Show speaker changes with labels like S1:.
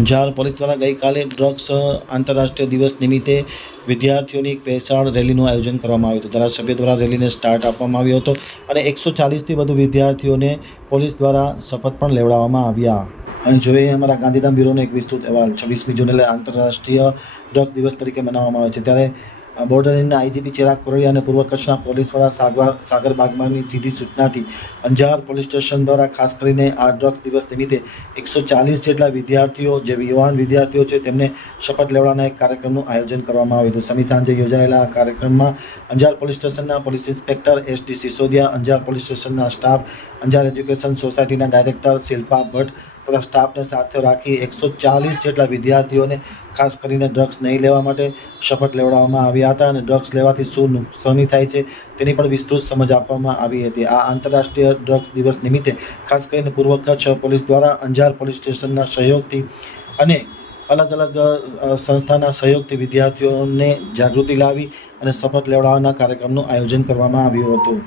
S1: Anjar police દ્વારા ગઈકાલે drugs આંતરરાષ્ટ્રીય દિવસ નિમિત્તે વિદ્યાર્થીઓની એક પેશાળ રેલીનું આયોજન કરવામાં આવ્યું હતું. ધારાસભ્ય દ્વારા રેલીને સ્ટાર્ટ આપવામાં આવ્યો હતો અને એકસો ચાલીસથી વધુ વિદ્યાર્થીઓને પોલીસ દ્વારા શપથ પણ લેવડાવવામાં આવ્યા. અહીં જોઈએ અમારા ગાંધીધામ બ્યુરોનો એક વિસ્તૃત અહેવાલ. છવ્વીસમી જૂને આંતરરાષ્ટ્રીય ડ્રગ દિવસ તરીકે મનાવવામાં આવે છે. ત્યારે અ, બોર્ડર રેન્જના આઈજીપી ચિરાગ કોરડિયા અને પૂર્વ કચ્છના પોલીસ વડા સાગર સાગર બાગમાની સીધી સૂચનાથી અંજાર પોલીસ સ્ટેશન દ્વારા ખાસ કરીને આ ડ્રગ્સ દિવસ નિમિત્તે એકસો ચાલીસ જેટલા વિદ્યાર્થીઓ જે યુવાન વિદ્યાર્થીઓ છે તેમને શપથ લેવડાવવાના એક કાર્યક્રમનું આયોજન કરવામાં આવ્યું હતું. સમી સાંજે યોજાયેલા આ કાર્યક્રમમાં અંજાર પોલીસ સ્ટેશનના police inspector S Sisodia Anjar police સ્ટેશનના સ્ટાફ અંજાર એજ્યુકેશન સોસાયટીના ડાયરેક્ટર શિલ્પા ભટ્ટ તથા સ્ટાફને સાથે રાખી એકસો ચાલીસ જેટલા વિદ્યાર્થીઓને ખાસ કરીને ડ્રગ્સ નહીં લેવા માટે શપથ લેવડાવવામાં આવ્યા હતા અને ડ્રગ્સ લેવાથી શું નુકસાની થાય છે તેની પણ વિસ્તૃત સમજ આપવામાં આવી હતી. આ આંતરરાષ્ટ્રીય ડ્રગ્સ દિવસ નિમિત્તે ખાસ કરીને પૂર્વ કચ્છ પોલીસ દ્વારા અંજાર પોલીસ સ્ટેશનના સહયોગથી અને અલગ અલગ સંસ્થાના સહયોગથી વિદ્યાર્થીઓને જાગૃતિ લાવી અને શપથ લેવડાવવાના કાર્યક્રમનું આયોજન કરવામાં આવ્યું હતું.